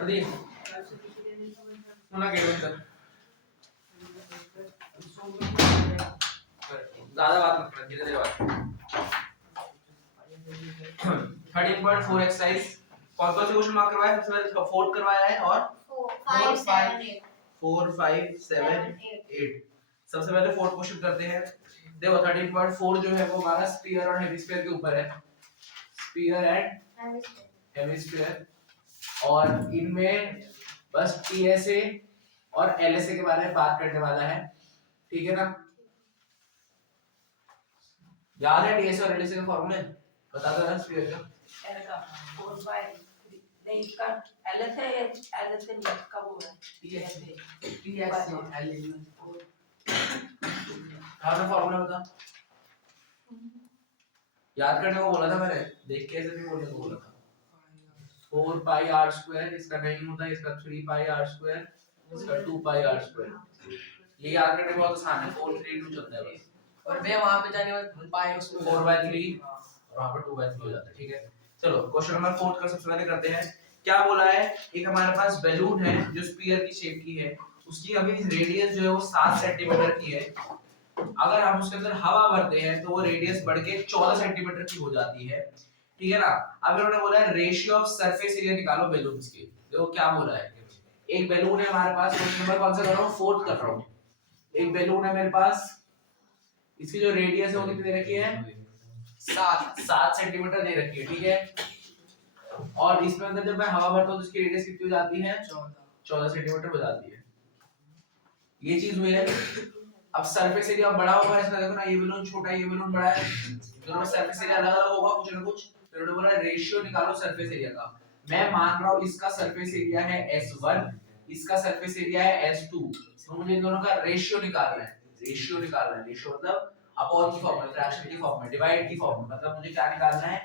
कर दिए सुना के अंदर ज्यादा बात मत कर, धीरे धीरे बात। 13.4 एक्सरसाइज कौन कौन से क्वेश्चन मार्क करवाया है? सबसे पहले इसका फोर्थ करवाया है और 4 5 7 8। सबसे पहले फोर्थ क्वेश्चन करते हैं। देखो 13.4 जो है वो हमारा स्फीयर और हेमिस्फीयर के ऊपर है, स्फीयर एंड हेमिस्फीयर, और इनमें बस टीएसए और एलएसए के बारे में बात करने वाला है, ठीक है ना? याद है टीएसए और एलएसए के फॉर्मूले? बता दो ना स्फीयर का। एल का 4 बाय नहीं इसका एलएसए एलएसए नहीं इसका वो है टीएसए एलएसए आपने फॉर्मूला बता। याद करने को बोला था मैंने, देख के ऐसे नहीं बोलने को बोला था। 4 पाई आर स्क्वायर, इसका नहीं होता, इसका 3 पाई आर स्क्वायर, इसका 2 पाई आर स्क्वायर। ये याद करने बहुत आसान है, 4 3 2 चलता है बस। और मैं वहां पे जाने वाला पाई उसमें 4/3 और वहां पर 2/3 हो जाता है, ठीक है। चलो क्वेश्चन नंबर 4 का सबसे पहले करते हैं। क्या बोला है? एक हमारे पास बैलून है जो स्फीयर की शेप की है, उसकी अभी रेडियस जो है वो 7 सेंटीमीटर की है। अगर हम उसके अंदर हवा भरते हैं तो वो रेडियस बढ़ के 14 सेंटीमीटर की हो जाती है, ठीक है ना? अब इन्होंने बोला है रेशियो ऑफ सरफेस एरिया निकालो बैलून्स की। देखो क्या बोला है, एक बैलून है हमारे पास, क्वेश्चन नंबर कौन सा कर रहा हूं? फोर्थ कर रहा हूं। एक बैलून है मेरे पास, इसकी जो रेडियस है वो कितनी दे रखी है? 7 सेंटीमीटर दे रखी है, ठीक है। और इसमें अंदर जब मैं हवा भरता हूं तो इसकी रेडियस कितनी हो जाती है? 14 सेंटीमीटर हो जाती है। ये चीज हुई है। अब सरफेस एरिया बड़ा होगा इसका, देखो ना, ये बैलून छोटा है, ये बैलून बड़ा है, दोनों में सरफेस एरिया अलग अलग होगा कुछ ना कुछ। तो इन्होंने बोला रेशियो निकालो सरफेस एरिया का। मैं मान रहा हूं इसका सरफेस एरिया है S1, इसका सरफेस एरिया है S2, तो मुझे इन दोनों का रेशियो निकालना है। रेशियो निकालना है, रेशियो मतलब अपॉन की फॉर्म में, फ्रैक्शन की फॉर्म में, डिवाइड की फॉर्म में, मतलब मुझे क्या निकालना है?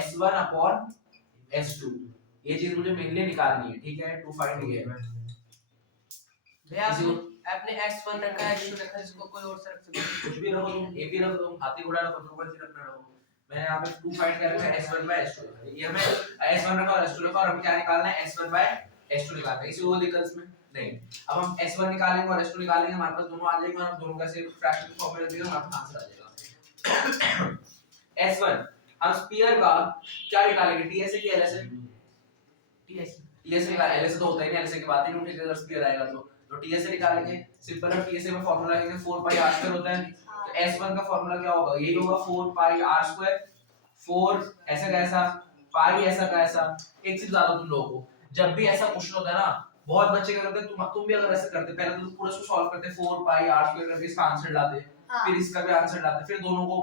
S1 upon S2। ये चीज मुझे मेनली निकालनी है, ठीक है, टू फाइंड ये है। आपने x1 रखा है, x2 रखा है, इसको कोई और से रख सकते हो, कुछ भी रखो तुम, एक ही रख दो, हाथी घोड़ा रखो, दो बार से रखना रखो। मैंने यहां पे 2 फाइंड कर रखा है S1 बाय S2। ये हमें S1 रखा और S2 रखा, और हमें क्या निकालना है? S1 बाय S2 निकालना है। इसी को दिक्कत इसमें नहीं। अब हम S1 निकालेंगे और S2 निकालेंगे, हमारे पास दोनों आ जाएंगे, और हम दोनों का से फ्रैक्शन फॉर्म में रख देंगे, हमारे पास आंसर आ जाएगा। S1 हम स्फीयर का क्या निकालेंगे? टीएसए की एलएसए? टीएसए का एलएसए तो होता ही नहीं, एलएसए की बात ही नहीं उठेगी अगर स्फीयर आएगा तो टीएसए निकालेंगे। सिंपल है, टीएसए में फार्मूला लिखेंगे 4 पाई r स्क्वायर होता है, तो S1 का फार्मूला क्या होगा? यही होगा 4 पाई r स्क्वायर। 4 ऐसा का ऐसा, पाई ऐसा का ऐसा। एक चीज बता दो तुम लोगों को, जब भी ऐसा क्वेश्चन होता है ना, बहुत बच्चे क्या करते हैं, तुम भी अगर ऐसा करते, पहले तो पूरा इसको सॉल्व करते, 4 पाई r स्क्वायर करके इसका आंसर लाते, फिर इसका भी आंसर लाते, फिर दोनों को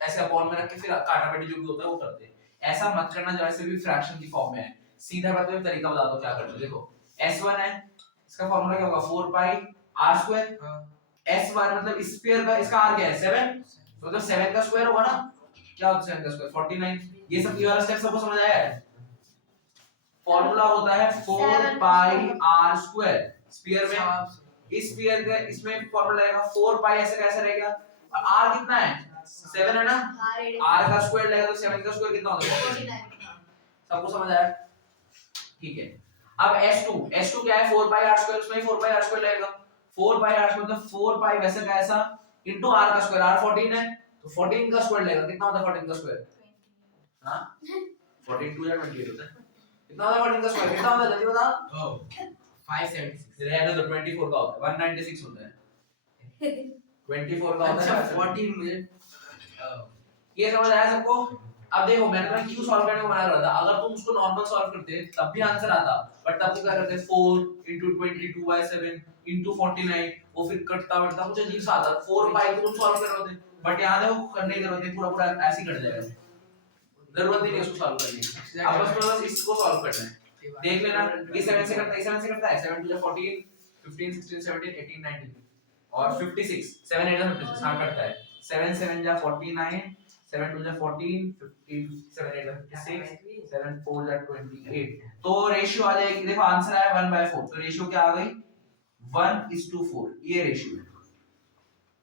ऐसे अपॉन में रख के फिर काटाकाटी जो भी होता है वो करते हैं। ऐसा मत करना, जैसे भी फ्रैक्शन की फॉर्म में है। सीधा करते हुए तरीका बता दो क्या करते हो। देखो S1 है, इसका फार्मूला क्या होगा? 4 पाई r स्क्वायर। S1 मतलब स्फीयर का, इसका r क्या है? 7, तो मतलब 7 का स्क्वायर होगा ना? क्या होता है 7 का स्क्वायर? 49। ये सब ये वाला स्टेप सबको समझ आया है? फार्मूला होता है 4 पाई r स्क्वायर स्फीयर में। इस स्फीयर के इसमें फार्मूला रहेगा 4 पाई ऐसे कैसे रहेगा, और r कितना है? 7 है ना? r का स्क्वायर लेगा तो 7 का स्क्वायर कितना होगा? 49। सबको समझ आया? ठीक है। अब S2 क्या है? 4 पाई r स्क्वायर, उसमें 4 पाई r स्क्वायर लगेगा। 4 पाई r स्क्वायर मतलब 4 पाई वैसे का ऐसा इनटू r का स्क्वायर, r 14 है तो 14 का स्क्वायर लगेगा। कितना होता है 14 का स्क्वायर? हां 14 2 या 28 होता है। कितना होता है 14 का स्क्वायर? कितना होता है जल्दी बताओ। 576 रहने दो, 24 का होता है, 196 होता है। 24 का होता है 14 मुझे ये समझ आया सबको? अब देखो मैंने तुम्हें क्यों सॉल्व करने को मना कर रहा था, अगर तुम उसको नॉर्मल सॉल्व करते तब भी आंसर आता, बट तब तो क्या करते 4 22/7 49, वो फिर कटता वटता कुछ अजीब सा आता। 4 पाई को तुम सॉल्व कर रहे होते, बट यहां देखो करने की जरूरत नहीं, पूरा पूरा ऐसे ही कट जाएगा, जरूरत ही नहीं उसको सॉल्व करने की। अब बस इसको सॉल्व करना है। देख लेना, ये 7 से करता है, 7 से करता है, 7 2 14 15 16 17 18 19 और 56, 7 8 56 हां करता है। 7 7 जा 49, 7 2 जा 14 15 7 8 56 7 4 जा 28, तो रेशियो आ जाएगी। देखो आंसर आया 1/4, तो रेशियो क्या आ गई? 1:4। ये रेशियो है,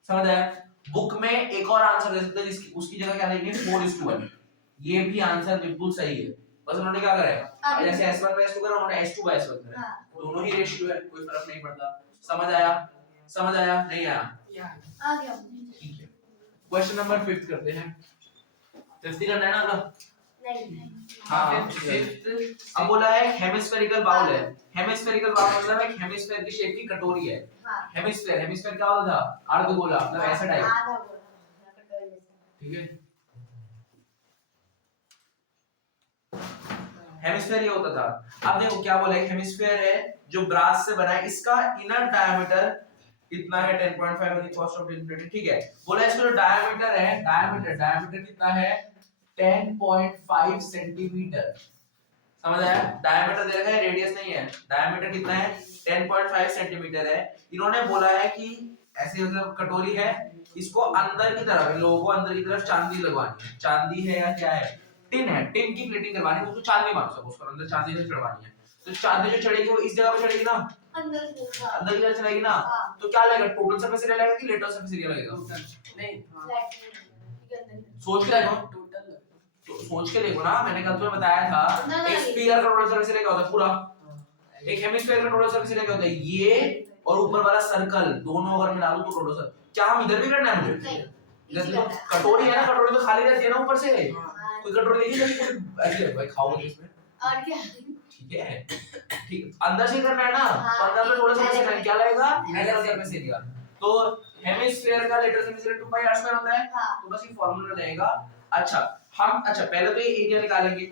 समझ आया? बुक में एक और आंसर दे सकते हैं, जिसकी उसकी जगह क्या लिखेंगे 4:1। ये भी आंसर बिल्कुल सही है, बस उन्होंने क्या करा है, जैसे S1 by S2 करा उन्होंने S2 by S1 करा, हाँ। दोनों ही रेशियो है, कोई फर्क नहीं पड़ता। समझ आया? समझ आया? नहीं आया? आ गया। ठीक है, क्वेश्चन नंबर 5 करते हैं। 50 करना है ना अगला? नहीं। हाँ, फिफ्थ अब बोला है हेमिस्फेरिकल बाउल है। हेमिस्फेरिकल बाउल मतलब एक हेमिस्फेयर की शेप की कटोरी है। हाँ। हेमिस्फेयर क्या होता था? अर्धगोला, मतलब ऐसा टाइप। आधा गोला कटोरी जैसा। ठीक है, हेमिस्फेयर ये होता था। अब देखो क्या बोला है, हेमिस्फेयर है जो ब्रास से बना है, इसका इनर डायमीटर कितना है 10.5 की कॉस्ट ऑफ इनफ्लेशन। ठीक है, बोला इसका जो डायमीटर है, डायमीटर कितना है 10.5 सेंटीमीटर। समझ आया? डायमीटर दे रखा है, रेडियस नहीं है। डायमीटर कितना है 10.5 सेंटीमीटर है। इन्होंने बोला है कि ऐसी मतलब कटोरी है, इसको अंदर की तरफ, इन लोगों को अंदर की तरफ चांदी लगवानी है। चांदी है या क्या है? टिन है, टिन की प्लेटिंग करवानी है, उसको चांदी मान सको, उसको अंदर चांदी से चढ़वानी है। तो चांदी जो चढ़ेगी वो इस जगह पे चढ़ेगी ना, अंदर से। अंदर की तरफ चढ़ेगी ना। हाँ। तो क्या लगेगा, टोटल सरफेस एरिया लगेगा कि लेटर सरफेस एरिया लगेगा? नहीं फ्लैट में। ठीक है अंदर। सोच के देखो, टोटल तो सोच के देखो ना, मैंने कल तुम्हें बताया था एक स्फीयर का टोटल सरफेस एरिया क्या होता है पूरा, एक हेमिस्फीयर का टोटल सरफेस एरिया क्या होता है, ये और ऊपर वाला सर्कल दोनों अगर मिला दूं तो टोटल सर्कल। क्या हम इधर भी करना है मुझे? नहीं। इधर तो कटोरी है ना, कटोरी तो खाली रहती है ना ऊपर से। हाँ। कोई कटोरी देखी जब ऐसे भाई खाओगे इसमें? और क्या? ठीक है, ठीक, अंदर से करना है ना, हाँ, तो अंदर में टोटल सरफेस एरिया क्या लगेगा, लेटर लेटर सरफेस एरिया। तो हेमिस्फीयर का लेटर सरफेस एरिया 2πr² होता है। हाँ। तो बस ये फार्मूला रहेगा। अच्छा पहले तो ये एरिया निकालेंगे।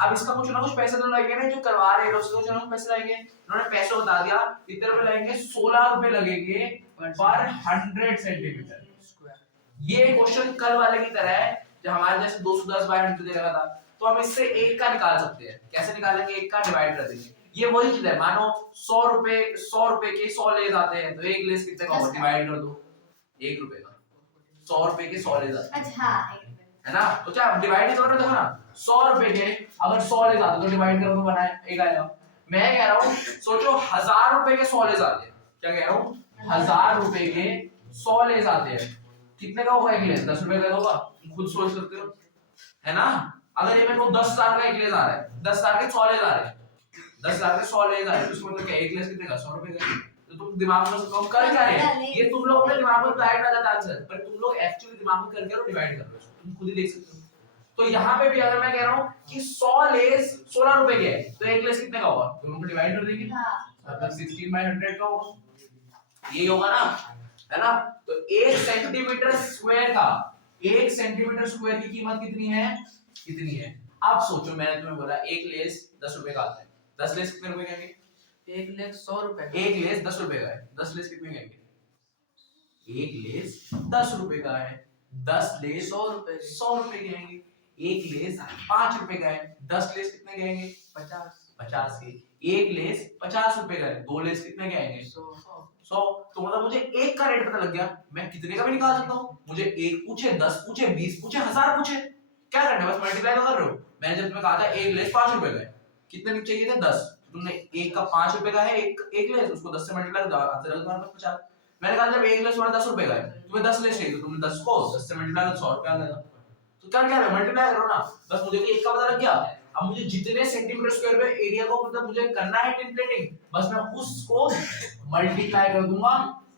अब इसका कुछ ना कुछ पैसे तो लगेंगे ना, जो करवा रहे हैं लोग, कुछ ना कुछ पैसे लगेंगे। उन्होंने पैसे बता दिया, कितने रुपए लगेंगे, 16 रुपए लगेंगे पर 100 सेंटीमीटर। ये क्वेश्चन कल वाले की तरह है, जो हमारे जैसे 210 बाय 100 दे रखा था। तो हम इससे एक का निकाल सकते हैं। कैसे निकालेंगे? एक का डिवाइड कर देंगे। ये वही चीज है, मानो 100 रुपए के 100 लेस आते हैं, तो एक लेस कितने का होगा, डिवाइड कर दो 1 रुपए का। 100 रुपए के 100 लेस आते हैं, अच्छा हाँ। है ना? तो क्या डिवाइड ही करो ना, 100 रुपए के अगर 100 ले जाते तो डिवाइड करो तो बना एक आएगा। मैं कह रहा हूँ सोचो 1000 रुपए के 100 ले जाते हैं। क्या कह रहा हूँ? 1000 रुपए के 100 ले जाते हैं, कितने का होगा एक लेस? 10 रुपए का होगा, खुद सोच सकते हो, है ना? अगर ये मेरे को 10,000 का एक लेस आ रहा है, 10,000 के 100 ले जा रहे हैं, 10,000 के 100 ले जा रहे हैं, तो इसका मतलब क्या एक लेस कितने का? 100 रुपए का। तो तुम दिमाग में सोचो कर क्या रहे हैं, ये तुम लोग अपने दिमाग में डायरेक्ट आ जाता आंसर, पर तुम लोग एक्चुअली दिमाग में करके और डिवाइड कर रहे हो, तुम खुद ही देख सकते हो। तो यहाँ पे भी अगर मैं कह रहा हूँ कि 100 लेस 16 रुपए के है, तो एक लेस कितने का होगा? दोनों को डिवाइड कर देंगे, मतलब 16/100 का होगा, यही होगा ना, है ना? तो 1 सेंटीमीटर स्क्वायर का, 1 सेंटीमीटर स्क्वायर की कीमत कितनी है? कितनी है? अब सोचो, मैंने तुम्हें बोला एक लेस 10 रुपए का आता है, 10 लेस कितने रुपए का है? एक लेस 100 रुपए, एक लेस 10 रुपए का है, 10 लेस कितने का है? एक लेस 10 रुपए का है, 10 लेस 100 रुपए, 100 रुपए के आएंगे। एक लेस 5 रुपए का है, 10 लेस कितने के आएंगे? 50 के। एक लेस 50 रुपए का है, 2 लेस कितने के आएंगे? 100। तो मतलब मुझे एक का रेट पता लग गया, मैं कितने का भी निकाल सकता हूँ। मुझे एक पूछे, 10 पूछे, 20 पूछे, 1000 पूछे, क्या करना है? बस मल्टीप्लाई तो कर रहे हो। मैंने जब तुम्हें कहा था एक लेस 5 रुपए का है, कितने चाहिए थे? 10। तुमने एक का 5 रुपए का है, एक लेस, उसको 10 से मल्टीप्लाई कर दो, आंसर आ जाएगा 50। मैंने कहा जब एक लेस तुम्हारा 10 रुपए का है, तुम्हें 10 लेस चाहिए, तो तुमने 10 को 10 से मल्टीप्लाई कर 100 रुपए आ जाएगा। तो क्या क्या है, मल्टीप्लाई करो ना। बस मुझे भी एक का पता लग गया। अब मुझे जितने सेंटीमीटर स्क्वायर पे एरिया को मतलब मुझे करना है टिन प्लेटिंग, बस मैं उसको मल्टीप्लाई कर दूंगा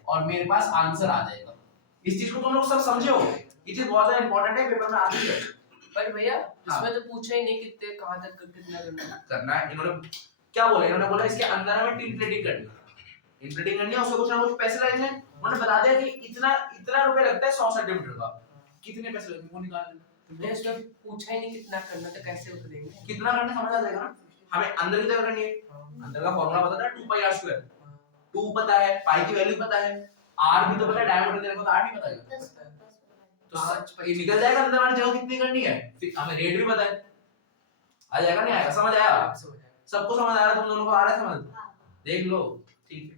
और मेरे पास आंसर आ जाएगा। इस चीज को तुम लोग सब समझे हो? ये चीज बहुत ज्यादा इंपॉर्टेंट है, पेपर में आती है। पर भैया इसमें तो पूछा ही नहीं कितने कहां तक कितना करना है। इन्होंने क्या बोला? इन्होंने बोला इसके अंदर हमें टिन प्लेटिंग करनी है, टिन प्लेटिंग करनी है, उससे कुछ ना कुछ पैसे लगेंगे। उन्होंने बता दिया कि इतना इतना रुपए लगता है 100 सेंटीमीटर का, कितने पैसे लगेंगे वो निकाल लेना। हमने इसमें पूछा ही नहीं कितना करना, तो कैसे बता देंगे? कितना करना समझ आ जाएगा ना। हमें अंदर की तरफ करनी है, अंदर का फार्मूला पता है 2πr², 2 पता है, पाई की वैल्यू पता है, r भी तो पता है, डायमीटर देने को तो r नहीं पता है, तो ये निकल जाएगा अंदर वाली जगह कितनी करनी है। फिर हमें रेट भी पता है, आ जाएगा नहीं आएगा? समझ आया? सबको समझ आ रहा है? तुम दोनों को आ रहा है समझ? देख लो, ठीक है।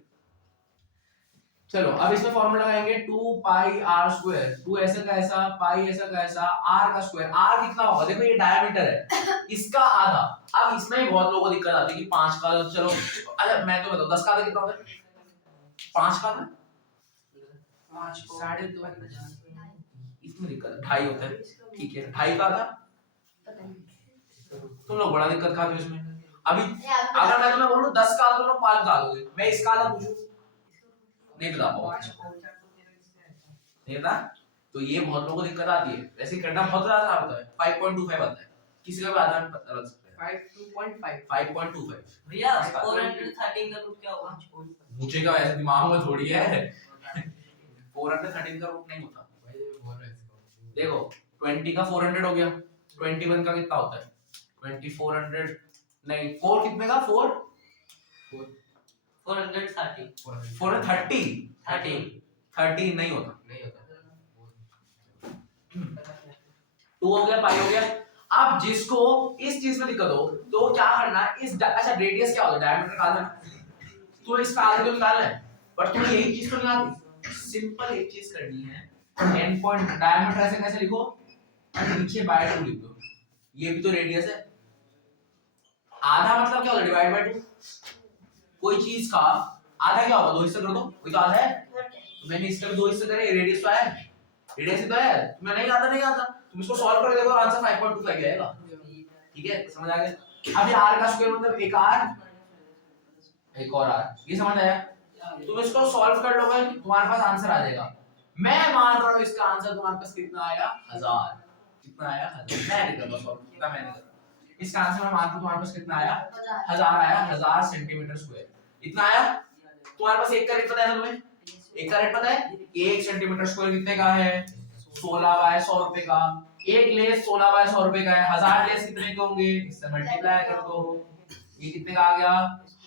चलो अब इसमें फॉर्मूला लगाएंगे 2πr², 2 ऐसा का ऐसा, पाई ऐसा का ऐसा, r का स्क्वायर। r कितना होगा? देखो ये डायमीटर है, इसका आधा। अब इसमें भी बहुत लोगों को दिक्कत आती है कि 5 का, चलो अच्छा मैं तो बताऊं 10 का आधा कितना होता है? 5 का आधा 5 को 2.5 इसमें दिक्कत है, 2.5 होता है, ठीक है। 2.5 का आधा तुम लोग बड़ा दिक्कत खाते हो इसमें। अभी यार, अगर मैं तुम्हें बोलूं 10 का तुम लोग 5 बता दोगे, मैं इसका आधा पूछूं नहीं बता पाऊंगा, नहीं बता। तो ये बहुत लोगों को दिक्कत आती है। वैसे करना बहुत ज्यादा होता है। 5.25 आता है, किसी का भी आधा पता लग सकता है। 5.25 भैया 413 का रूट क्या होगा? मुझे का ऐसे दिमाग में थोड़ी है 413 का रूट नहीं होता। देखो 20 का 400 हो गया, 21 का कितना होता है? 20 400 नहीं 4 कितने का 4 430 430 30 नहीं होता, 2 हो गया, पाई हो गया। अब जिसको इस चीज में दिक्कत हो तो क्या करना, इस अच्छा रेडियस क्या होता है, डायमीटर निकालना, तो इसका आगे तो निकालना है, बट तुम्हें यही चीज तो नहीं आती। सिंपल एक चीज करनी है, एंड पॉइंट डायमीटर ऐसे कैसे लिखो, नीचे बाय 2 लिख दो, ये भी तो रेडियस है। आधा मतलब क्या होता है, डिवाइड बाय 2। कोई चीज का आधा क्या होगा, 2 हिस्से कर दो, वही तो आधा है। तो मैंने इसका 2 हिस्से करे, रेडियस तो है, रेडियस ही तो है। तुम्हें नहीं आता, नहीं आता, तुम इसको सॉल्व कर देखो, आंसर 5.25 आएगा। ठीक है, समझ आ गया। अब r का स्क्वायर मतलब एक r एक और r, ये समझ आया। तुम इसको सॉल्व कर लोगे, तुम्हारे पास आंसर आ जाएगा। मैं मान रहा हूं इसका आंसर तुम्हारे पास कितना आया, 1000। कितना आया, 1000। मैं नहीं कर रहा सॉल्व, कितना मैंने कर रहा। इसका आंसर मैं मानता हूं तुम्हारे पास कितना आया, 1000 आया, 1000 सेंटीमीटर स्क्वायर। इतना आया। तुम्हारे पास एक का रेट पता है ना, तुम्हें एक का रेट पता है, 1 सेंटीमीटर स्क्वायर कितने का है, 16 बाय 100 रुपए का। एक लेस 16 बाय 100 रुपए का है, 1000 लेस कितने के होंगे, इससे मल्टीप्लाई कर दो, ये कितने का आ गया,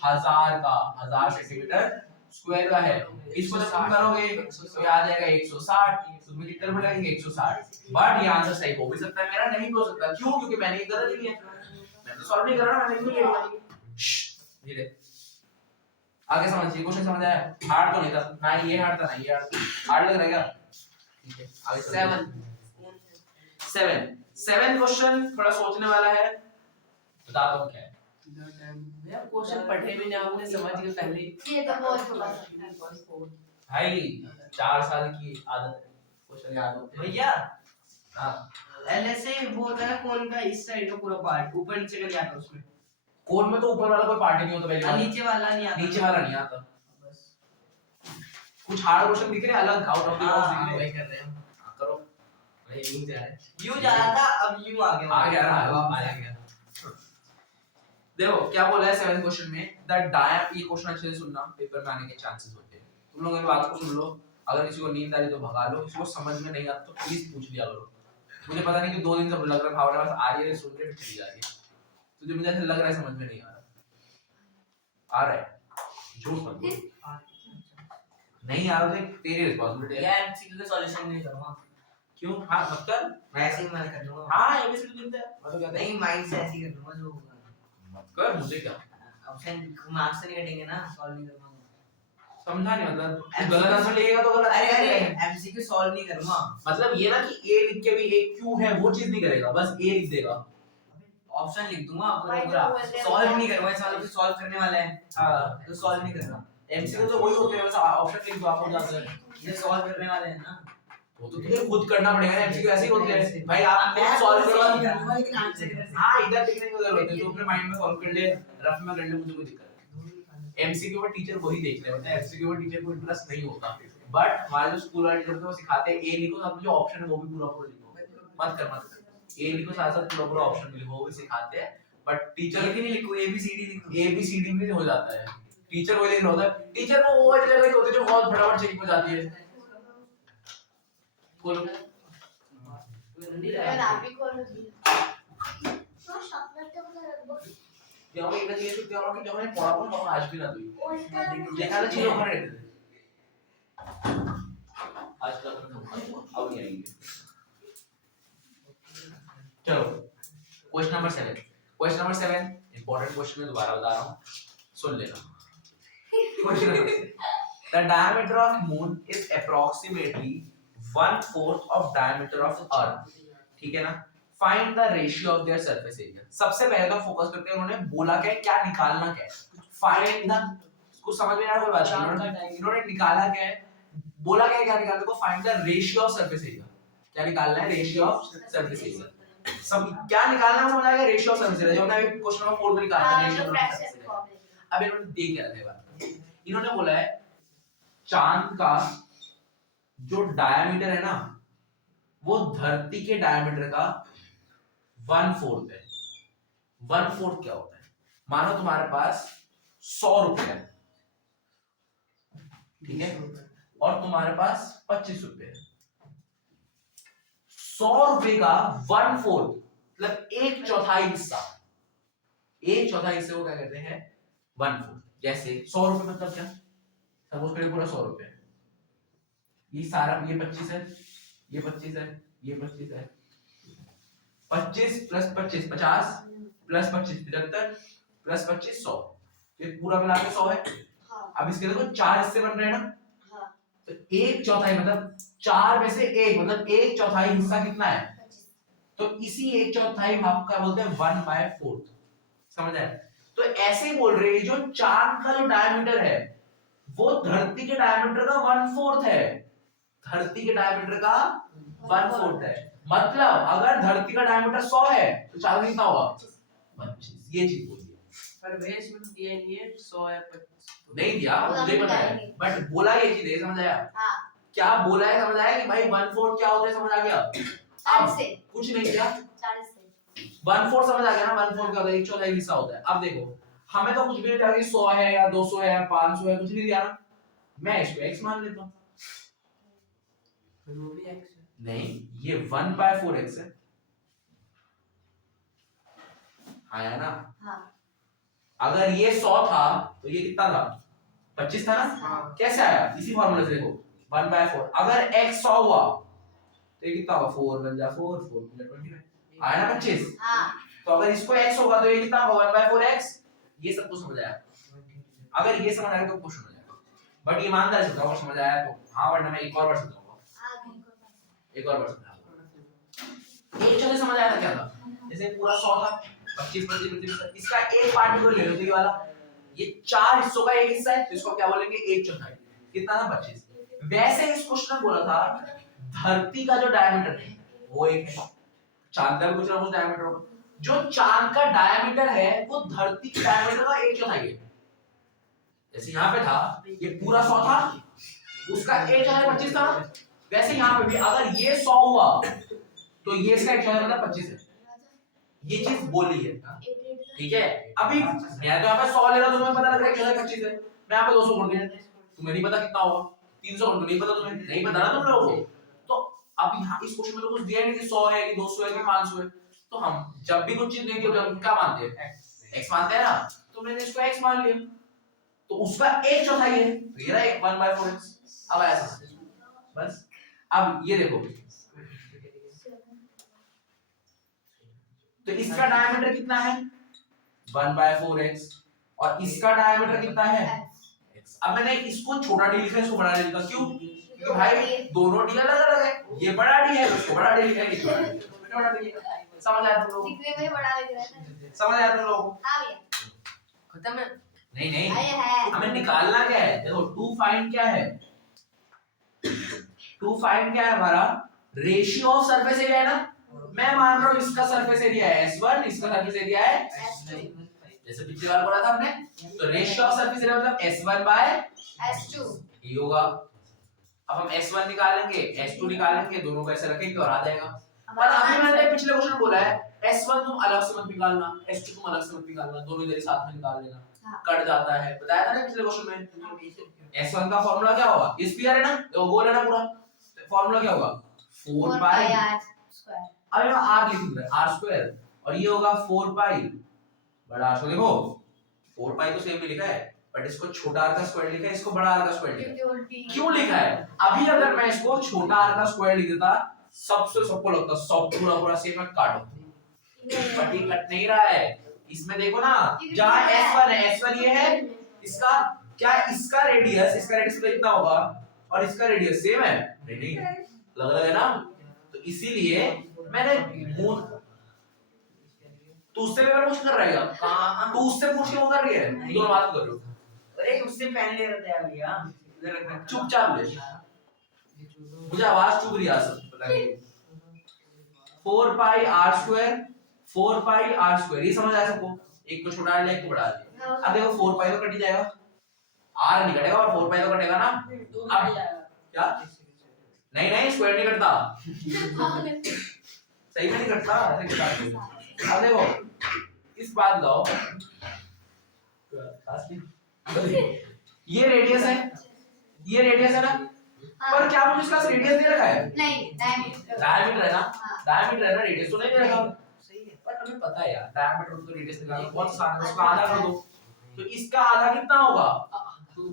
1000 का, 1000 सेंटीमीटर स्क्वायर का है। इसको जब तुम करोगे तो ये आ जाएगा 160, तुम्हें कितने रुपए लगेंगे, 160। बट ये आंसर सही हो भी सकता है मेरा, नहीं भी हो सकता। क्यों? क्योंकि मैंने ये गलत लिया, मैं तो सॉल्व नहीं कर रहा, मैंने नहीं लिया। धीरे आगे समझिए, क्वेश्चन समझ आया। हार्ड तो नहीं था ना, ये हार्ड था ना ये हार्ड लग रहा है क्या? ठीक है, आगे 7 क्वेश्चन थोड़ा सोचने वाला है, बता दो क्या है। यार क्वेश्चन पढ़े भी नहीं, आपने समझ के पहले ही। ये तो बहुत छोटा भाई 4 साल की आदत है, क्वेश्चन याद होते हैं। भैया हां, ऐसे वो होता है ना, कौन का इस साइड का पूरा पार्ट ऊपर नीचे का नहीं आता उसमें। कोड में तो ऊपर वाला कोई पार्ट नहीं होता, पहले वाला नीचे वाला नहीं आता, नीचे वाला नहीं आता। बस कुछ हार्ड क्वेश्चन दिख रहे हैं, अलग आउट ऑफ द बॉक्स दिख रहे वही हैं। कर रहे हैं। हाँ, करो भाई, यूं जा रहा है, यूं जा रहा था, अब यूं आ गया, आ गया। देखो क्या बोला है 7 क्वेश्चन में, द डायम, ये क्वेश्चन अच्छे से सुनना, पेपर में आने के चांसेस होते हैं। तुम लोग इन बात को सुन लो, अगर किसी को नींद आ रही तो भगा लो, किसी को समझ में नहीं आता तो प्लीज पूछ लिया करो। मुझे पता नहीं कि 2 दिन से लग रहा था, बस आ रही है, सुन के चली जा रही है, तुझे मुझे ऐसा लग रहा है समझ में नहीं आ रहा है, झूठ मत बोल, नहीं आ रहा तो तेरी रिस्पांसिबिलिटी है। ये एमसीक्यू का सॉल्यूशन नहीं करूंगा, क्यों? हाँ मतलब मैं ऐसे ही मैं कर लूंगा। हाँ एबीसीडी लिखते हैं, मैं तो कहता नहीं, माइंड से ऐसे ही कर लूंगा जो होगा। मत कर, मुझे क्या ऑप्शन मार्क्स से नहीं कटेंगे ना, सॉल्व नहीं करूंगा। समझा नहीं, मतलब तू गलत आंसर लेगा तो गलत। अरे एमसीक्यू सॉल्व नहीं करूंगा, मतलब ये ना कि ए लिख के भी ए क्यों है वो चीज नहीं करेगा, बस ए लिख देगा। ऑप्शन लिख दूंगा पूरा भाई, पूरा, तो वैसे सॉल्व नहीं करूंगा। ऐसा मतलब सॉल्व करने वाला है, हाँ, तो सॉल्व नहीं करना। एमसीक्यू तो वही होते हैं, बस ऑप्शन लिख दो, आप हो जाता है। ये सॉल्व करने वाले हैं ना, वो तो तुझे खुद करना पड़ेगा ना, एमसीक्यू ऐसे ही होते हैं भाई, आप मैं सॉल्व सॉल्व करवा। नहीं करूंगा, लेकिन आंसर इधर से। हां इधर लिखने की जरूरत है, तो अपने माइंड में सॉल्व कर ले, रफ में कर ले, मुझे कोई दिक्कत नहीं। एमसीक्यू में टीचर वही देख रहे होते हैं, एमसीक्यू में टीचर को इंटरेस्ट नहीं होता, बट हमारे जो स्कूल वाले टीचर थे वो सिखाते हैं ए लिखो, साथ में जो ऑप्शन है वो भी पूरा पूरा लिखो, मत कर ए लिखो, साथ साथ पूरा पूरा ऑप्शन भी लिखो, वो भी सिखाते हैं। बट टीचर भी नहीं लिखो, एबीसीडी लिखो, एबीसीडी भी हो जाता है, टीचर वही लिख रहा होता है, टीचर को वो वाली जगह होती है जो बहुत फटाफट चेक हो जाती है। बोलो यार आप ही खोल लो तो शॉपनर तो लगभग क्या हो এটা দিয়ে সত্যি আমাকে যখন পড়াবো তখন আসবে না তুই ওইটা যেখানে ছিল ওখানে রেখে দে आज तक अब नहीं आएंगे। चलो क्वेश्चन नंबर 7 इंपॉर्टेंट क्वेश्चन है, दोबारा बता रहा हूँ, सुन लेना। The diameter of moon is approximately 1/4 of diameter of earth, ठीक है ना। Find the ratio of their surface area। सबसे पहले तो फोकस करते हैं, उन्होंने बोला क्या, क्या निकालना क्या है, फाइंड द, कुछ समझ में आ रहा कोई बात नहीं, इन्होंने निकाला क्या है, बोला क्या निकालने को, find the ratio of surface area. क्या निकालना है, रेशियो ऑफ सरफेस एरिया। सब क्या निकालना है समझ आएगा, रेशियो ऑफ सरफेस एरिया, जो हमने अभी क्वेश्चन नंबर 4 में निकाला था, हाँ, रेशियो जो of fraction surface area. Formula. अब इन्होंने दे क्या रखा है, इन्होंने बोला है चांद का जो डायमीटर है ना वो धरती के डायमीटर का 1/4 है। 1/4 क्या होता है, मानो तुम्हारे पास 100 रुपए है, ठीक है, और तुम्हारे पास 25 रुपए है। 100 रुपए का 1/4 मतलब 1/4 हिस्सा, 1/4 हिस्से को क्या कहते हैं 1/4। जैसे 100 रुपए मतलब क्या, सपोज करिए पूरा 100 रुपए, ये सारा ये 25 है, ये 25 है, ये 25 है, 25 प्लस 25 50 प्लस 25 75 प्लस 25 100, ये पूरा मिला के 100 है। हाँ, अब इसके देखो 4 हिस्से बन रहे हैं ना, हाँ, तो 1/4 मतलब 4 में से 1 मतलब 1/4 हिस्सा कितना है, 25। तो इसी 1/4 भाग का बोलते हैं 1/4, समझ आए। तो ऐसे ही बोल रहे हैं जो चांद का जो डायमीटर है वो धरती के डायमीटर का 1/4 है, धरती के डायमीटर का 1/4 है। मतलब अगर धरती का डायमीटर 100 है तो चांद का कितना होगा 25, ये चीज बोली है। पर बेस में दिया नहीं है 100 या 25 नहीं दिया, मुझे पता है, बट बोला ये चीज है, समझ आया हाँ, क्या बोला है, समझ आया कि भाई 1/4 क्या होता है, समझ आ गया। 40 से कुछ नहीं किया, 40 से 1/4 समझ आ गया ना, 1/4 क्या होता है 1/4 हिस्सा होता है। अब देखो हमें तो कुछ भी नहीं दिया कि 100 है या 200 है या 500 है, कुछ नहीं दिया ना, मैं इसको x मान लेता हूं। फिर वो भी x है। नहीं, ये 1/4x है, आया ना। हाँ, अगर ये 100 था तो ये कितना था 25 था ना, हाँ, कैसे आया, इसी फार्मूले से देखो 1/4। अगर x 100 हुआ तो ये कितना होगा 4 बन जा 4 4 25 आया ना 25। हाँ, तो अगर इसको x होगा तो ये कितना होगा 1/4x, ये सब कुछ समझ आया। अगर ये समझ आया तो कुछ समझ आएगा, बट ईमानदारी से बताओ समझ आया तो हाँ, वरना मैं एक और बार समझाऊंगा, एक और बार समझाऊंगा। एक जगह समझ आया था क्या था, जैसे पूरा 100 था 25 25 25, इसका एक पार्टिकल ले लो, ये वाला, ये 4 हिस्सों का एक हिस्सा है तो इसको क्या बोलेंगे 1/4, कितना था 25। वैसे इस क्वेश्चन में बोला था धरती का जो डायमीटर है वो एक है, चांद का भी कुछ ना कुछ डायमीटर होगा, जो चांद का डायमीटर है वो धरती के डायमीटर का 1/4 है। जैसे यहाँ पे था ये पूरा 100 था, उसका 1/4 25 था, वैसे यहाँ पे भी अगर ये 100 हुआ तो ये इसका 1/4 मतलब 25 है, ये चीज बोली है, ठीक है। अभी मैं तो यहाँ पे 100 ले रहा हूं, तुम्हें पता लग रहा है 1/25 है, मैं यहाँ पे 200 कर दिया, तुम्हें नहीं पता कितना होगा, 300 कर दो, नहीं पता, तुम्हें नहीं पता ना तुम लोगों को। तो अब यहाँ इस क्वेश्चन में तो कुछ दिया नहीं कि 100 है कि 200 है कि 500 है, तो हम जब भी कुछ चीज नहीं होती हम क्या मानते हैं x मानते हैं ना, तो मैंने इसको x मान लिया, तो उसका 1/4 है, तो ये रहा 1/4x। अब ऐसा बस। अब ये देखो तो इसका डायमीटर कितना है 1/4x और इसका डायमीटर कितना है x। अब मैंने इसको छोटा डी लिखा है, इसको बड़ा डी लिखा, क्यों, क्योंकि भाई दोनों डी अलग अलग है, ये बड़ा डी है उसको बड़ा डी लिखा है, ये छोटा डी है, बड़ा डी है। समझ आया तुम लोगों को, दिखने में बड़ा लग रहा है। समझ आया तुम लोगों को। हाँ भैया, खत्म है। नहीं नहीं, आया है। हमें निकालना क्या है, देखो टू फाइंड क्या है, टू फाइंड क्या है हमारा, रेशियो ऑफ सरफेस एरिया है ना। मैं मान रहा हूं इसका सरफेस एरिया है S1, इसका सरफेस एरिया है S2, जैसे पिछली बार बोला था हमने, तो रेशियो ऑफ सरफेस एरिया मतलब S1/S2 ये होगा। अब हम S1 निकालेंगे S2 निकालेंगे, दोनों को ऐसे रखेंगे और आ जाएगा। पर अभी मैंने पिछले क्वेश्चन बोला है S1 तुम अलग से मत निकालना, S2 तुम अलग से मत निकालना, दोनों इधर साथ में निकाल लेना, कट जाता है, बताया था ना पिछले क्वेश्चन में। S1 का फार्मूला क्या होगा, स्फीयर है ना, तो गोल है ना पूरा, फार्मूला क्या होगा 4πr स्क्वायर। अब यहाँ r लिख दूंगा r² और ये होगा 4π बड़ा r, देखो 4π तो सेम ही लिखा है बट इसको छोटा r का स्क्वायर लिखा है, इसको बड़ा r का स्क्वायर लिखा है। क्यों लिखा है, अभी अगर मैं इसको छोटा r का स्क्वायर लिख देता सबसे सबको लगता सब पूरा पूरा सेम है, काटो, बट ये कट नहीं रहा है। इसमें देखो ना जहां S1 है, S1 ये है, इसका क्या, इसका रेडियस तो इतना होगा और इसका रेडियस सेम है, नहीं लग रहा है ना, तो इसीलिए मैंने तू उससे पेपर पूछ कर रहेगा, तू उससे पूछ क्यों कर रही है, दोनों बात कर रहे हो। अरे उससे पहले ले रहा था भैया, चुपचाप ले, मुझे आवाज चुभ रही है सब, पता नहीं 4 पाई r स्क्वायर 4 पाई r स्क्वायर, ये समझ आया सबको? एक को छोटा लिया, एक को बढ़ा दिया। अब देखो 4 पाई तो कट ही जाएगा, r नहीं कटेगा और 4 पाई तो कटेगा ना। अब क्या? नहीं नहीं, स्क्वायर नहीं कटता, सही में नहीं कटता, ऐसे कटा दो। अब देखो इस बात लाओ, ये रेडियस है, ये रेडियस है ना, पर क्या मुझे इसका रेडियस दे रखा है? नहीं, डायमीटर है ना, डायमीटर है ना, रेडियस तो नहीं दे रखा। सही है, पर हमें पता है यार डायमीटर तो रेडियस निकालना बहुत आसान है, उसका आधा कर दो, तो इसका आधा कितना होगा?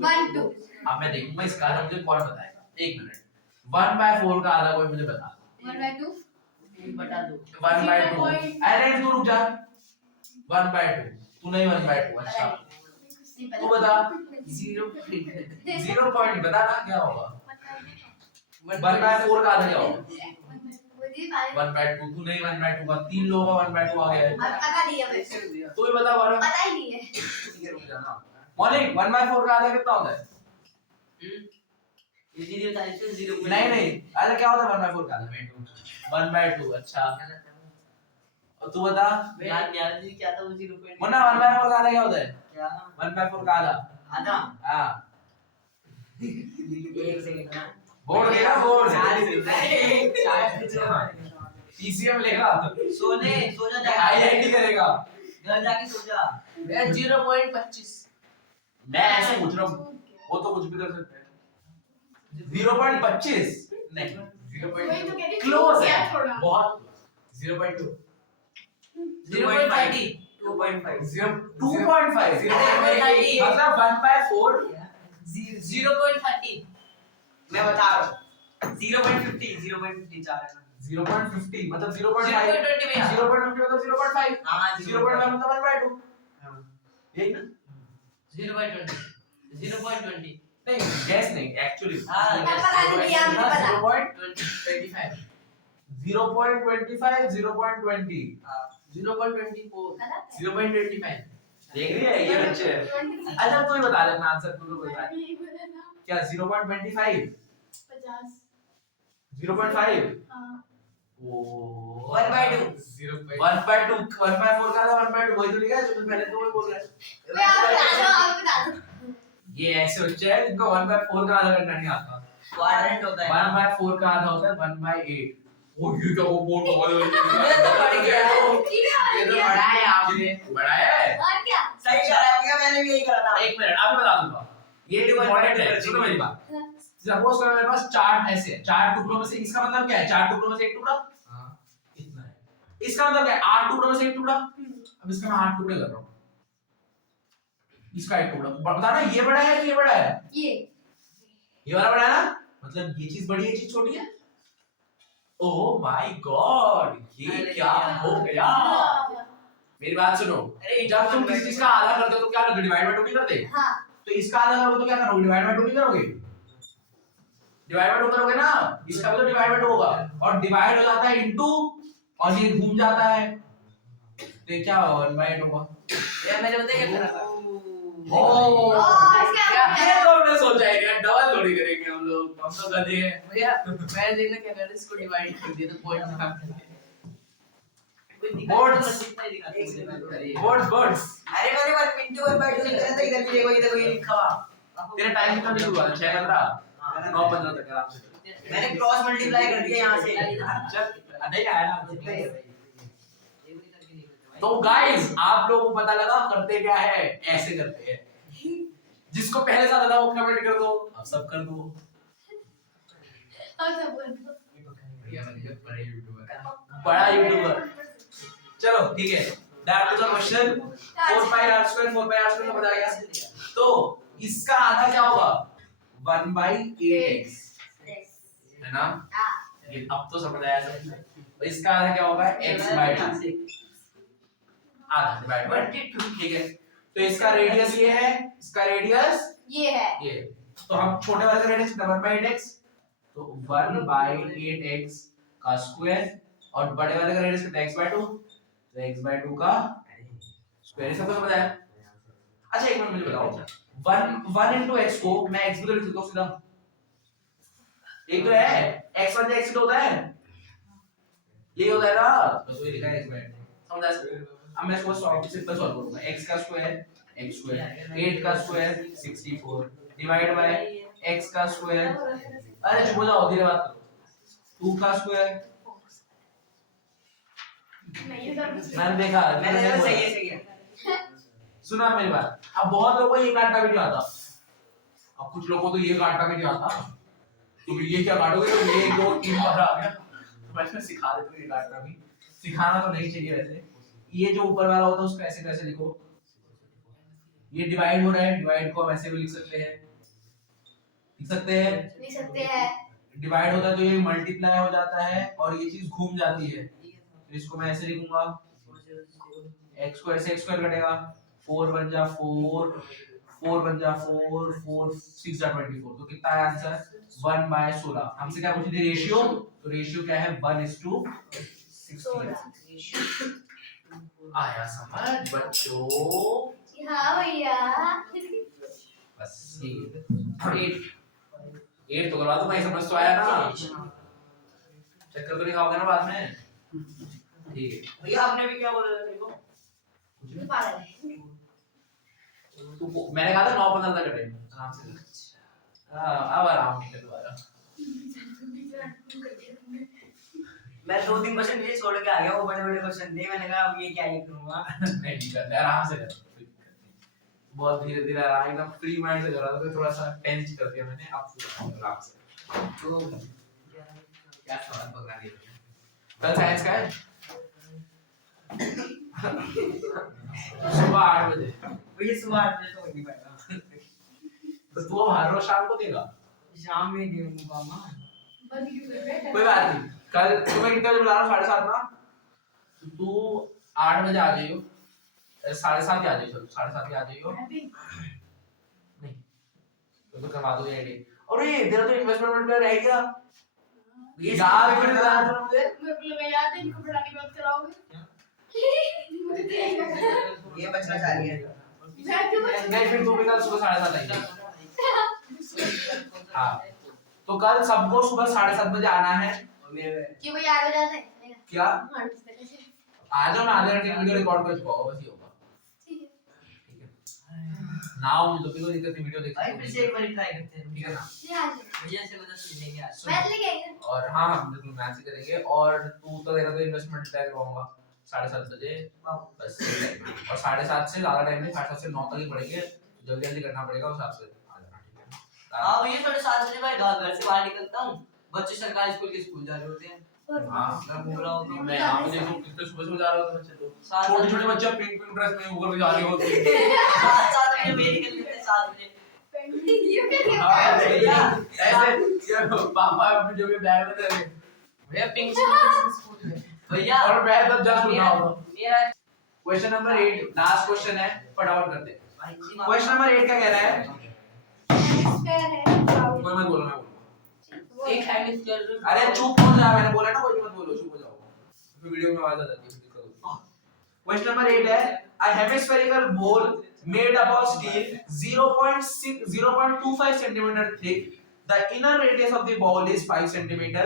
1 2 अब मैं देखूंगा इसका आधा मुझे कौन बताएगा, एक मिनट। 1/4 का आधा कोई मुझे बता, 1/2 बटा दो 1/2। अरे तू रुक जा, 1/2 तू नहीं, 1/2 अच्छा तू बता। 0 पॉइंट बता ना क्या होगा? 1/4 का आधा क्या होगा? 1/2 तू नहीं, 1/2 का 3 लोगों का 1/2 आ गया है। पता नहीं है, तू ही बता बारो। पता ही नहीं है। ठीक है रुक जा ना। मौलिक 1/4 का आधा कितना होता है? इजीली बता इससे 0 नहीं नहीं, आधा क्या होता है 1/4 का आधा? 1/2 अच्छा, और तू बता यार जी क्या था वो 0 पॉइंट मुन्ना 1/4 का आधा क्या होता है? क्या 1/4 का आधा आधा हां 1 सेकंड ना बोर्ड देगा, बोर्ड चार पीसीएम लेगा, सोने सो जा आईआईटी करेगा। घर जाके सो जा मैं 0.25 मैं ऐसे पूछ रहा हूं, वो तो कुछ भी कर सकते हैं। 0.25 नहीं, 0. क्लोज है बहुत, 0.2 0.30 2.5 2.5 मतलब 1/4 0.30 मैं बता रहा हूं 0.50 0.50 0.50 मतलब 0.5 0.20 में 0.50 मतलब 0.5 हां 0.5 मतलब 1/2 यही ना? 0.20 नहीं गैस नहीं एक्चुअली हां पता नहीं यार, मुझे पता। 0.25 0.25 0.20 0.24 गलत 0.25 देख रही है ये बच्चे। अच्छा तू ही बता दे अपना आंसर, तू बता क्या 0.25 50 0.5 हां ओ 1/2 1/2 1/4 का था 1/2 वही तो लिखा है, तुम पहले तो वही बोल रहे मैं आप बता दो ये ऐसे बच्चे हैं जिनको 1/4 का आधा करना नहीं आता। क्वाड्रेंट होता है 1/4 का आधा होता है 1/8। ओ ये क्या वो बोल रहा है? ये तो पढ़ गया ये तो बड़ा है आपने, बड़ा है। और क्या सही कराया मैंने भी यही करा था एक मिनट अभी बता दूंगा, ये इंपॉर्टेंट है, सुनो मेरी बात। सपोज करो मेरे पास चार ऐसे है, चार टुकड़ों में से इसका मतलब क्या है? चार टुकड़ों में से एक टुकड़ा, हां इतना है। इसका मतलब क्या है? 8 टुकड़ों में से एक टुकड़ा। अब इसका मैं 8 टुकड़े कर रहा हूं, इसका एक टुकड़ा। बताना ये बड़ा है कि ये बड़ा है? ये वाला बड़ा है ना, मतलब ये चीज बड़ी है, चीज छोटी है। ओह माय गॉड, ये क्या हो गया? मेरी बात सुनो, अरे जब तुम किसी चीज का आधा करते हो तो क्या करते? डिवाइड बाय 2 नहीं करते? हां तो इसका आधा करोगे तो क्या करोगे? डिवाइड बाय 2 नहीं करोगे? डिवाइड बाय 2 करोगे ना, इसका भी तो डिवाइड बाय 2 होगा, और डिवाइड हो जाता है इनटू, और ये घूम जाता है, तो ये क्या होगा? 1/8 होगा। यार मैंने बताया क्या करा था ओह इसका ये तो हमने सोचा है यार, डबल थोड़ी करेंगे हम लोग, हम तो गधे हैं। भैया मैं देखना क्या कर इसको डिवाइड कर दिया तो पॉइंट निकाल कोई Boards. दिखा वर्ड्स अरे मैंने 1 मिनट 1/2 लिखा था, इधर भी देखो इधर कोई लिखा हुआ तेरा टाइम कितना नहीं हुआ? 6:15 9:15 तक आराम से। मैंने क्रॉस मल्टीप्लाई कर दिया यहां से चल नहीं आया ना। तो गाइस आप लोगों को पता लगा करते क्या है? ऐसे करते हैं। जिसको पहले से आता था वो कमेंट कर दो, अब सब कर दो। और सब बोल दो भैया मैंने बड़े यूट्यूबर, बड़ा यूट्यूबर। चलो ठीक है, that is the question. 4 pi r square 4 pi r square का पता गया। तो इसका आधा क्या होगा? 1/8x है ना? ये अब तो समझ आया सब। तो इसका आधा क्या होगा? x/2 आधा डिवाइड बाय 2। ठीक है, तो इसका रेडियस ये है, इसका रेडियस ये है ये। तो हम छोटे वाले का रेडियस 1/8x, तो 1/8x का स्क्वायर, और बड़े वाले का रेडियस कितना? x/2, तो x/2 का स्क्वायर। सबको समझ आया? अच्छा एक मिनट मुझे बताओ, 1 into x को मैं x भी तो लिख सकता हूं सीधा, एक तो है x1 से x2 होता है, ये होता है ना, तो ये लिखा है x बाय समझ आया। अब मैं इसको सिंपल सॉल्व करूंगा। x का स्क्वायर x स्क्वायर, 8 का स्क्वायर 64 डिवाइड बाय x का स्क्वायर, अरे चुप हो जाओ धीरे बात करो, 2 का स्क्वायर, मैंने देखा मैंने मैंने सही है। सुना मेरी बात। अब बहुत लोगों को ये काटना भी नहीं आता, अब कुछ लोगों को तो ये काटना भी नहीं आता, तो ये क्या काटोगे, तो ये 2 3 बार आ गया, तो मैं सिखा देता हूँ ये काटना भी, सिखाना तो नहीं चाहिए वैसे। ये जो ऊपर वाला होता है उसको ऐसे कैसे लिखो, ये डिवाइड हो रहा है, डिवाइड को हम ऐसे भी लिख सकते हैं, लिख सकते हैं डिवाइड होता है तो ये मल्टीप्लाई हो जाता है और ये चीज घूम जाती है, तो इसको मैं ऐसे लिखूंगा x स्क्वायर से x स्क्वायर कटेगा, 4 बन जा 4, 4 बन जा 4, 4 6 जा 24, तो कितना है आंसर 1/16। हमसे क्या पूछी थी रेशियो, तो रेशियो क्या है 1:16। आया समझ बच्चों? हाँ भैया। बस ये 8 तो करवा दो भाई, समझ तो आया ना, चक्कर तो नहीं खाओगे ना बाद में, ठीक है। भैया आपने भी क्या बोला था मेरे को? तो मैंने कहा था 9:15 तक कटेंगे आराम से। अब आराम से दोबारा मैं 2-3 क्वेश्चन ये छोड़ के आ गया, वो बड़े-बड़े क्वेश्चन थे, मैंने कहा अब ये क्या ही करूंगा। नहीं करते, आराम से कर, बहुत धीरे धीरे आराम, एकदम फ्री माइंड से कर रहा था, तो थोड़ा सा टेंस कर दिया मैंने, अब आराम से। तो क्या सवाल पकड़ा दिया कल साइंस का है सुबह 8 बजे, भैया सुबह 8 बजे तो हो नहीं पाएगा, तो तू अब हर रोज शाम को देगा, शाम में दूंगा मामा। कोई बात नहीं। कल तुम्हें कितने बजे बुला रहा हूँ, 7:30 ना, तू 8 बजे आ जाइयो, 7:30 आ जाइयो, 7:30 आ जाइयो, नहीं तो करवा दो ये। अरे तेरा तो इन्वेस्टमेंट में रह गया ये यार, फिर बताया था मुझे, मेरे को लगा याद है इनको पढ़ाने की बात कराओगे। ये बचना चाह रही है। नहीं फिर तू भी कल सुबह 7:30 आइए। हाँ तो कल सबको सुबह 7:30 बजे आना है। कि वो याद हो जाता है क्या आ जाओ, मैं आधे घंटे वीडियो रिकॉर्ड कर चुका हूँ, बस ये होगा, ठीक है। ठीक है ना, हो तो कोई दिक्कत नहीं, वीडियो देख भाई फिर से एक बार ट्राई करते हैं, ठीक है ना। जी हाँ जी, भैया से मदद ले लेंगे आज। मैथ लेके आइए। और हाँ हम बिल्कुल मैथ से करेंगे, और तू तो तेरा तो इन्वेस्टमेंट तय करवाऊंगा 7:30 बजे, बस और 7:30 से ज्यादा टाइम नहीं, 7:30 से 9 तक ही पढ़ेंगे, जल्दी जल्दी करना पड़ेगा, उस हिसाब से आ जाना, ठीक है ना। हाँ भैया 7:30 बजे मैं घर से बाहर निकलता हूँ, बच्चे सरकारी स्कूल के स्कूल जा रहे होते हैं, हाँ मैं घूम रहा हूँ तो मैं यहाँ पे देखूं कितने सुबह सुबह जा रहे होते हैं बच्चे, तो 7 छोटे छोटे बच्चे पिंक पिंक ड्रेस में ऊपर भी जा रहे होते हैं। 7 बजे मेरे निकल लेते हैं 7 बजे। ये क्या हाँ, किया? भैया, ऐसे ये पापा अपने जो भी बैग में थे भैया पिंक स्कूल में भैया और मैं तो जस्ट उठा हूँ। मेरा क्वेश्चन नंबर 8 लास्ट क्वेश्चन है, फटाफट करते हैं। भाई जी क्वेश्चन नंबर 8 क्या कह रहा है, स्क्वायर है कोई मत बोलो, मैं बोलूंगा। एक हैंड स्क्वायर। अरे चुप हो जा, मैंने बोला ना कोई मत बोलो, चुप हो जाओ, फिर वीडियो में आवाज आ जाती है, दिक्कत होती है। क्वेश्चन नंबर 8 है, a hemispherical ball made up of steel 0.25 centimeter thick, the inner radius of the ball is 5 centimeter,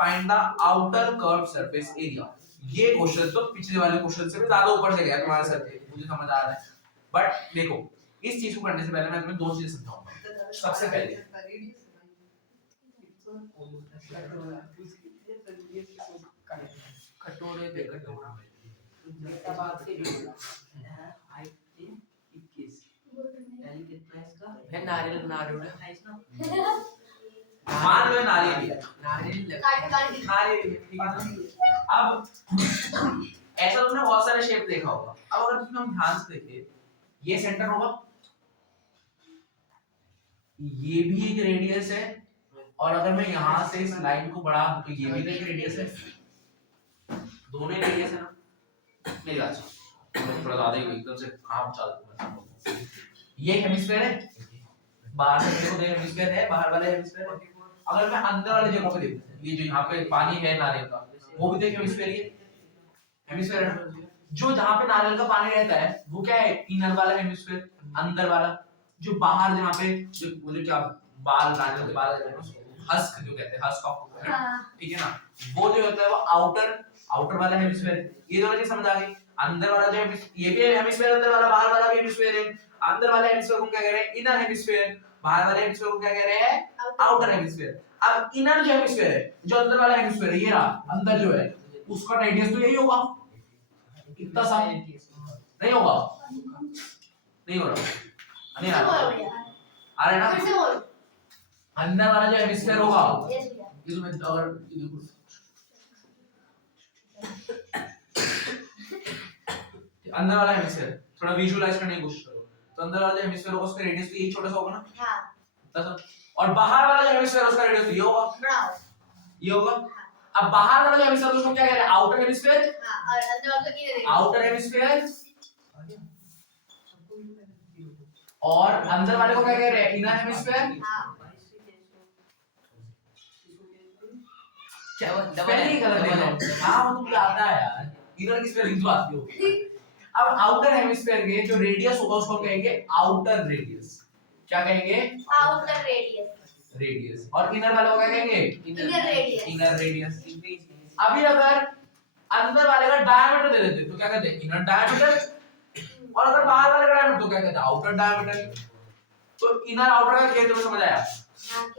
find the outer curved surface area। ये क्वेश्चन तो पिछले वाले क्वेश्चन से भी ज्यादा ऊपर से गया तुम्हारा सर, मुझे समझ आ रहा है, बट देखो इस चीज को करने से पहले मैं तुम्हें दो चीजें समझाऊंगा। सबसे पहले कटोरे पे कटोरा नारियल मान लो नारियल लिया, काट काट नारियल ठीक है ना। अब ऐसा तुमने बहुत सारे शेप देखा होगा, अब अगर तुम हम ध्यान से देखें, ये सेंटर होगा, ये भी एक रेडियस है, और अगर मैं यहाँ से इस लाइन को बढ़ा दूं तो ये भी एक रेडियस है, दोनों ही रेडियस है ना। मेरी बात सुनो, थोड़ा ज्यादा ही एकदम से काम चल, ये हेमिस्फीयर है, बाहर से देखो तो हेमिस्फीयर है, बाहर वाला हेमिस्फीयर है। अगर मैं अंदर वाले जगह पे देखूं, ये जो यहाँ पे पानी है नारियल का, वो भी देखो हेमिस्फीयर ही है, हेमिस्फीयर है ना। जो जहाँ पे नारियल का पानी रहता है वो क्या है, इनर वाला हेमिस्फीयर, अंदर वाला। जो बाहर जहाँ पे जो वो जो क्या बाल नारियल के बाल रहते हैं, हस्क जो कहते हैं, हस्क ऑफ, हाँ। ठीक है ना, वो जो होता है वो आउटर आउटर वाला हेमिस्फीयर, ये दोनों चीज समझ आ गई। अंदर वाला जो ये भी हेमिस्फीयर अंदर वाला, बाहर वाला भी हेमिस्फीयर है। अंदर वाले हेमिस्फीयर को क्या कह रहे हैं? Inner hemisphere. बाहर वाले हेमिस्फीयर को क्या कह रहे हैं? Outer hemisphere. अब इनर जो हेमिस्फीयर है, जो अंदर वाला हेमिस्फीयर है, ये रहा अंदर जो है, उसका रेडियस तो यही होगा, इतना सा नहीं होगा? नहीं हो रहा, नहीं आ रहा, आ रहा है ना? अंदर वाला जो हेमिस्फीयर होगा, इसमें अगर अंदर वाला हेमिस्फीयर थोड़ा विजुअलाइज करने की कोशिश करो, तो अंदर वाला जो हेमिस्फीयर होगा उसका रेडियस तो यही छोटा सा होगा ना? हाँ। इतना सा। और बाहर वाला जो हेमिस्फीयर है उसका रेडियस ये होगा, बराबर। ये होगा। अब बाहर वाला जो हेमिस्फीयर है उसको क्या कह रहे हैं? Outer hemisphere. हाँ, और अंदर वाला तो इनर आउटर हेमिस्फीयर। और अंदर वाले को क्या कह रहे हैं? Inner hemisphere. हाँ। क्या स्पेलिंग गलत है? हां वो तुमको आता है यार, इनर की स्पेलिंग तो आती हो। अब आउटर हेमिस्फीयर के जो रेडियस होगा उसको कहेंगे आउटर रेडियस। क्या कहेंगे? Outer radius. रेडियस। और इनर वाले को क्या कहेंगे? Inner radius. Inner radius. अभी अगर अंदर वाले का डायमीटर दे देते तो क्या कहते हैं? Inner diameter. और अगर बाहर वाले का डायमीटर तो क्या कहते हैं? Outer diameter. तो इनर आउटर का खेल तुम्हें समझ आया?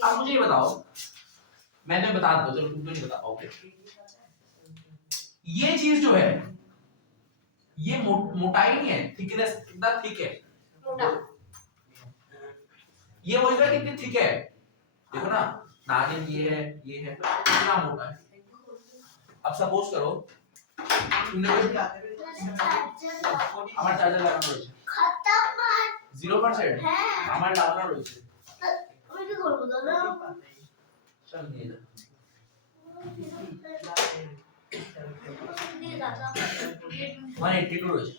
अब मुझे ये बताओ, मैंने बता दो, चलो तुम तो नहीं बता पाओगे। ये चीज जो है, ये मोटाई नहीं है, थिकनेस कितना थिक है, मोटा। ये बोल रहा है कितनी थिक है, देखो ना, नागिन ये है, तो कितना मोटा है। अब सपोज करो तुमने আমার চার্জার লাগানো রয়েছে, खतरनाक 0% হ্যাঁ আমার লাগানো রয়েছে, আমি কি করব দাদা? চল নিয়ে যা। দিয়ে দাদা আমার 82 রয়েছে,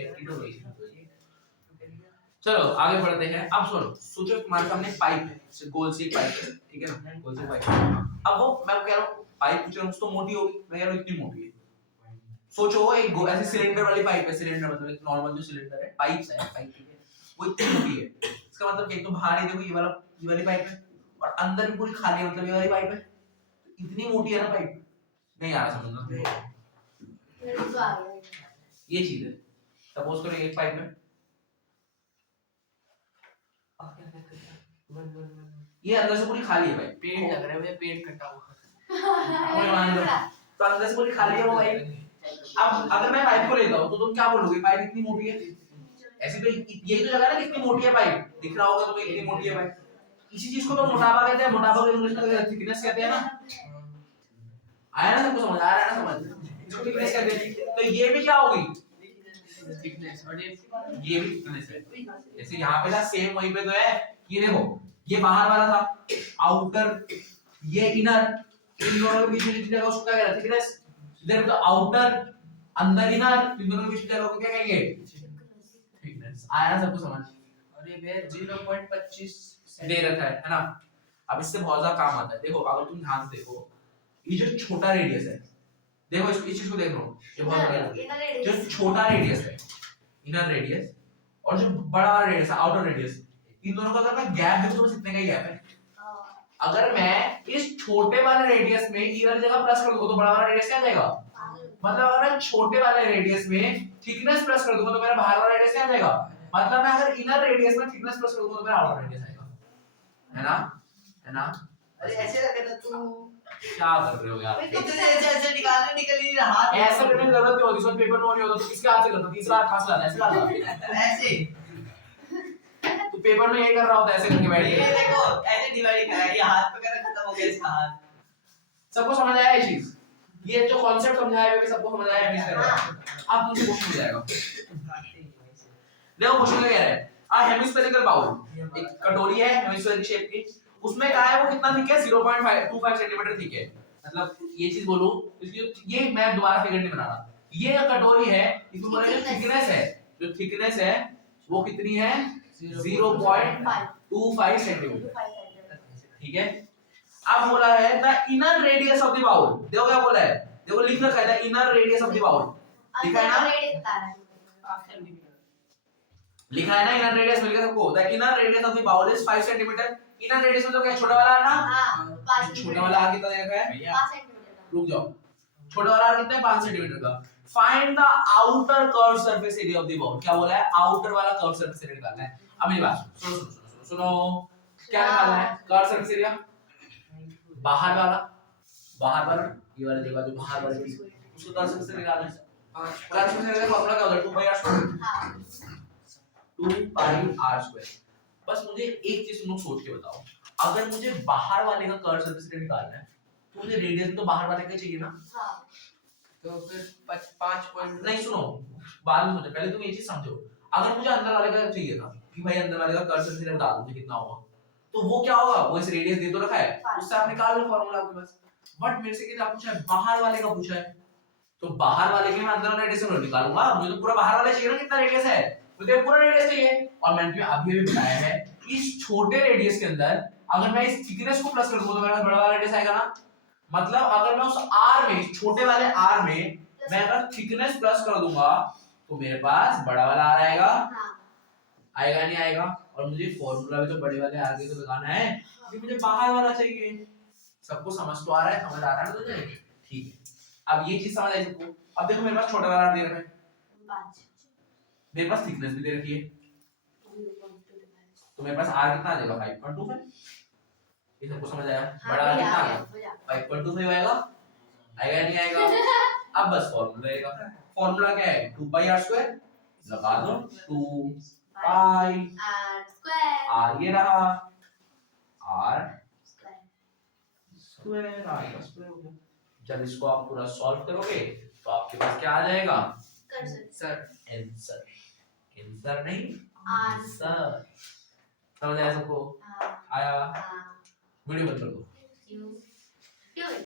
82 রয়েছে। चलो आगे बढ़ते हैं। अब सुनो, सोचो तुम्हारे सामने पाइप है, गोल सी पाइप है, ठीक है ना, गोल सी पाइप। अब वो मैं कह रहा हूँ पाइप पूछ रहा हूँ तो मोटी होगी, मैं कह रहा हूँ इतनी मोटी है। सोचो एक ऐसे सिलेंडर वाली पाइप है, सिलेंडर मतलब एक नॉर्मल जो सिलेंडर है, पाइप्स है, पाइप ठीक है, वो इतनी मोटी है। इसका मतलब कि तो बाहर ही देखो ये वाली पाइप है, और अंदर भी पूरी खाली है, मतलब ये वाली पाइप है, इतनी मोटी है ना पाइप। नहीं आ रहा समझना? मेरे को आ गया। ये चीज है, सपोज करो एक पाइप है, ये अंदर से पूरी खाली है भाई, पेड़ लग रहा है मुझे, पेड़ कटा हुआ। कोई मान लो तो अंदर से पूरी खाली है वो भाई। अब अगर मैं पाइप को लेता हूं तो तुम क्या बोलोगे? पाइप इतनी मोटी है, ऐसे तो यही तो जगह है ना कितनी मोटी है पाइप, दिख रहा होगा तुम्हें कितनी मोटी है पाइप। इसी चीज को तो मोटापा कहते हैं, मोटापा को इंग्लिश में थिकनेस कहते हैं ना। आया ना सबको समझ? आ रहा है ना समझ? इसको थिकनेस कहते हैं। तो ये भी क्या होगी? थिकनेस। और ये भी थिकनेस है। जैसे यहाँ पे था सेम वहीं पे तो है, ये देखो ये बाहर वाला था आउटर, ये इनर, इन दोनों के बीच में जितनी जगह उसको क्या कहते हैं? थिकनेस। इधर तो आउटर, अंदर इनर, इन दोनों के बीच में जगह को क्या कहेंगे? थिकनेस। आया ना सबको समझ? और ये वे 0.25 दे रखा है ना। अब इससे बहुत ज्यादा काम आता है। देखो अगर तुम ध्यान से देखो, ये जो छोटा रेडियस है, देखो इस चीज को देख लो, ये बहुत बड़ा है। जो छोटा रेडियस है इनर रेडियस, और जो बड़ा वाला रेडियस है आउटर रेडियस, इन दोनों का अगर मैं गैप देखूं तो बस इतने का ही गैप है। अगर मैं इस छोटे वाले रेडियस में ये वाली जगह प्लस कर दूंगा तो बड़ा वाला रेडियस क्या आ जाएगा? मतलब अगर मैं छोटे वाले रेडियस में थिकनेस प्लस कर दूंगा तो मेरा बाहर वाला रेडियस क्या आ जाएगा? मतलब मैं अगर इनर रेडियस में थिकनेस प्लस कर दूंगा तो मेरा आउटर रेडियस आएगा, है ना? है ना? अरे ऐसे रखे तो तू क्या कर रहे हो यार? इतने ऐसे निकल ही रहा है। ऐसा करने की जरूरत नहीं होती, इसमें पेपर में नहीं होता तो किसके हाथ से करता? तीसरा हाथ फांस लाना, ऐसे लाना। ऐसे तो पेपर में ये कर रहा होता है, ऐसे करके बैठ ये के। देखो ऐसे डिवाइड करा है, ये हाथ पे करा खत्म हो गया इसका हाथ। सबको समझ आया ये चीज? ये जो कॉन्सेप्ट समझाया है सबको समझ आया है इस तरह? अब मुझे क्वेश्चन हो जाएगा। देखो क्वेश्चन क्या कह रहा है? अ हेमिस्फेरिकल बाउल, एक कटोरी है हेमिस्फेरिकल शेप की, उसमें क्या है वो कितना थिक है? 0.25 सेंटीमीटर थिक है। मतलब ये चीज बोलूं, ये मैं दोबारा फिगर नहीं बना रहा, ये कटोरी है, इसमें बोला जो थिकनेस है, जो थिकनेस है वो कितनी है? 0.25 सेंटीमीटर, ठीक है। अब बोला है the inner radius of the bowl, देखो क्या बोला है, देखो लिख रखा है the inner radius of the bowl, लिखा है ना, लिखा है ना इनर रेडियस मिल गया सबको। The inner radius of the bowl is 5 centimetre. Inner radius मतलब क्या? छोटा वाला है ना, छोटा वाला आगे तो देखा है, रुक जाओ, छोटा वाला r कितना है 5 सेंटीमीटर का। Find the outer curve surface area of the ball. क्या बोला है, आउटर वाला कर्व सरफेस एरिया निकालना है। अब मेरी बात सुनो, क्या निकालना है, कर्व सरफेस एरिया बाहर वाला ये वाला जगह जो बाहर वाली थी उसको कर्व सरफेस एरिया निकालना है। कर्व सरफेस एरिया का फार्मूला क्या होता है, 2 पाई r स्क्वायर। हाँ 2 पाई r स्क्वायर। बस मुझे एक चीज तुम लोग सोच के बताओ, अगर मुझे बाहर वाले का कर्व सरफेस एरिया निकालना है तो मुझे रेडियस तो बाहर वाले का चाहिए ना। हाँ तो फिर 5 पॉइंट नहीं सुनो, बाद में सोचो, पहले तुम ये चीज समझो। अगर मुझे अंदर वाले का चाहिए था कि भाई अंदर वाले का कर्व सरफेस एरिया बता दो मुझे कितना होगा, तो वो क्या होगा, वो इस रेडियस दे तो रखा है, उससे आप निकाल लो फार्मूला आपके पास। बट मेरे से क्या पूछा है, बाहर वाले का पूछा है, तो बाहर वाले के मैं अंदर वाला रेडियस निकालूंगा। मुझे तो पूरा बाहर वाला चाहिए ना, कितना रेडियस है, मुझे पूरा रेडियस चाहिए। और मैंने तुम्हें अभी भी बताया है इस छोटे रेडियस के अंदर अगर मैं इस थिकनेस को प्लस कर दूं तो मेरा बड़ा वाला रेडियस आएगा ना। मतलब अगर मैं उस r में, छोटे वाले r में मैं अगर थिकनेस प्लस कर दूंगा तो मेरे पास बड़ा वाला r आएगा, हाँ आएगा नहीं आएगा। और मुझे फार्मूला भी तो बड़े वाले r के तो लगाना है कि मुझे बाहर वाला चाहिए। सबको समझ तो आ रहा है, समझ आ रहा है तो नहीं, ठीक है। अब ये चीज समझ आई सबको। अब देखो मेरे पास छोटा वाला r दे रखा है, 5 मेरे पास थिकनेस भी दे रखी है, तो मेरे पास r कितना आ जाएगा 5.25। ये सबको समझ आया, बड़ा r कितना आ गया 5.25 आएगा, आएगा नहीं आएगा। अब बस फार्मूला आएगा, फार्मूला क्या है 2 पाई r स्क्वायर, लगा दो 2 पाई r स्क्वायर r, ये रहा r स्क्वायर स्क्वायर, r का स्क्वायर हो गया। जब इसको आप पूरा सॉल्व करोगे तो आपके पास क्या आ जाएगा, कर सकते सर आंसर, आंसर नहीं आंसर। आंसर। समझ आया सबको, हाँ आया। हाँ वीडियो बंद कर दो। क्यों क्यों